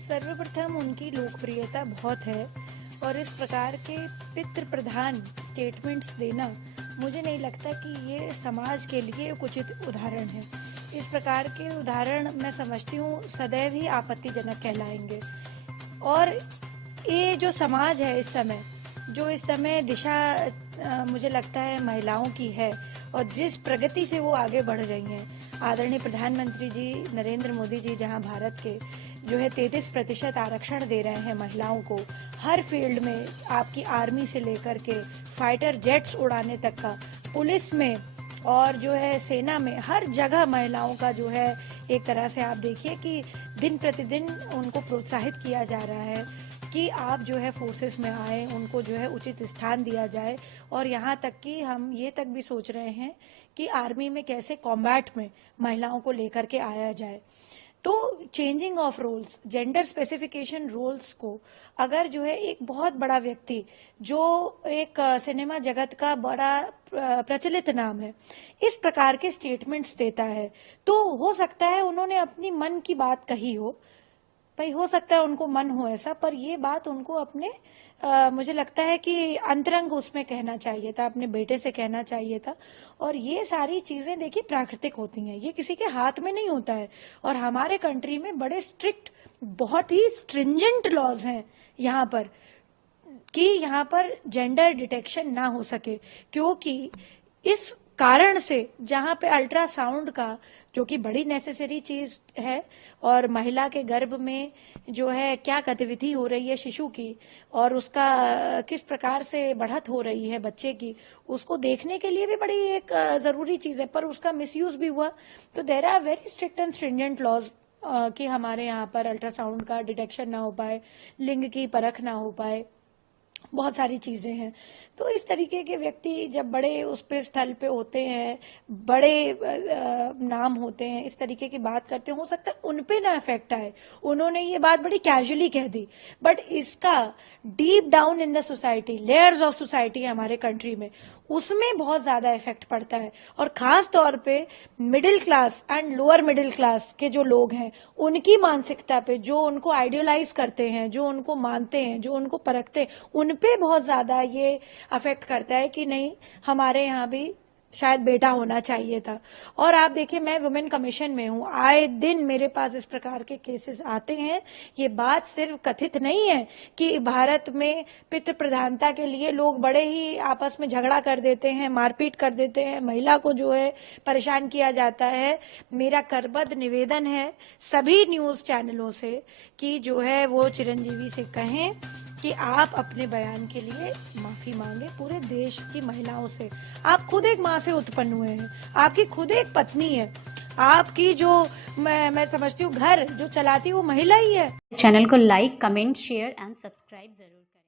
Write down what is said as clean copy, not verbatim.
सर्वप्रथम उनकी लोकप्रियता बहुत है और इस प्रकार के पितृ प्रधान स्टेटमेंट्स देना मुझे नहीं लगता कि ये समाज के लिए एक उचित उदाहरण है। इस प्रकार के उदाहरण मैं समझती हूँ सदैव ही आपत्तिजनक कहलाएंगे। और ये जो समाज है इस समय दिशा मुझे लगता है महिलाओं की है और जिस प्रगति से वो आगे बढ़ रही हैं। आदरणीय प्रधानमंत्री जी नरेंद्र मोदी जी जहां भारत के जो है 33% आरक्षण दे रहे हैं महिलाओं को, हर फील्ड में आपकी आर्मी से लेकर के फाइटर जेट्स उड़ाने तक का, पुलिस में और जो है सेना में, हर जगह महिलाओं का जो है एक तरह से आप देखिए कि दिन प्रतिदिन उनको प्रोत्साहित किया जा रहा है कि आप जो है फोर्सेस में आए, उनको जो है उचित स्थान दिया जाए। और यहाँ तक कि हम ये तक भी सोच रहे हैं कि आर्मी में कैसे कॉम्बैट में महिलाओं को लेकर के आया जाए। तो changing of roles, gender specification roles को अगर जो है एक बहुत बड़ा व्यक्ति जो एक सिनेमा जगत का बड़ा प्रचलित नाम है इस प्रकार के स्टेटमेंट्स देता है, तो हो सकता है उन्होंने अपनी मन की बात कही हो, भाई हो सकता है उनको मन हो ऐसा, पर ये बात उनको अपने मुझे लगता है कि अंतरंग उसमें कहना चाहिए था, अपने बेटे से कहना चाहिए था। और ये सारी चीजें देखिए प्राकृतिक होती हैं, ये किसी के हाथ में नहीं होता है। और हमारे कंट्री में बड़े स्ट्रिक्ट, बहुत ही स्ट्रिंजेंट लॉज हैं यहाँ पर कि यहाँ पर जेंडर डिटेक्शन ना हो सके, क्योंकि इस कारण से जहां पे अल्ट्रासाउंड का, जो कि बड़ी नेसेसरी चीज है, और महिला के गर्भ में जो है क्या गतिविधि हो रही है शिशु की और उसका किस प्रकार से बढ़त हो रही है बच्चे की, उसको देखने के लिए भी बड़ी एक जरूरी चीज है, पर उसका मिसयूज भी हुआ। तो there are very strict and stringent laws कि हमारे यहाँ पर अल्ट्रासाउंड का डिटेक्शन ना हो पाए, लिंग की परख ना हो पाए, बहुत सारी चीजें हैं। तो इस तरीके के व्यक्ति जब बड़े उस पे स्थल पे होते हैं, बड़े नाम होते हैं, इस तरीके की बात करते हैं, हो सकता है उन पे ना इफेक्ट आए, उन्होंने ये बात बड़ी कैजुअली कह दी, बट इसका deep down in the society, layers of society हमारे कंट्री में, उसमें बहुत ज्यादा इफेक्ट पड़ता है। और खास तौर पे middle class and lower middle class के जो लोग हैं उनकी मानसिकता पे, जो उनको आइडियलाइज करते हैं, जो उनको मानते हैं, जो उनको परखते हैं, उन पे बहुत ज्यादा ये अफेक्ट करता है कि नहीं हमारे यहाँ भी शायद बेटा होना चाहिए था। और आप देखिए मैं वुमेन कमीशन में हूँ, आए दिन मेरे पास इस प्रकार के केसेस आते हैं। ये बात सिर्फ कथित नहीं है कि भारत में पितृ प्रधानता के लिए लोग बड़े ही आपस में झगड़ा कर देते हैं, मारपीट कर देते हैं, महिला को जो है परेशान किया जाता है। मेरा करबद्ध निवेदन है सभी न्यूज चैनलों से कि जो है वो चिरंजीवी से कहें कि आप अपने बयान के लिए माफी मांगे पूरे देश की महिलाओं से। आप खुद एक माँ से उत्पन्न हुए हैं, आपकी खुद एक पत्नी है, आपकी जो मैं समझती हूँ घर जो चलाती है वो महिला ही है। चैनल को like, comment, share and subscribe जरूर करें।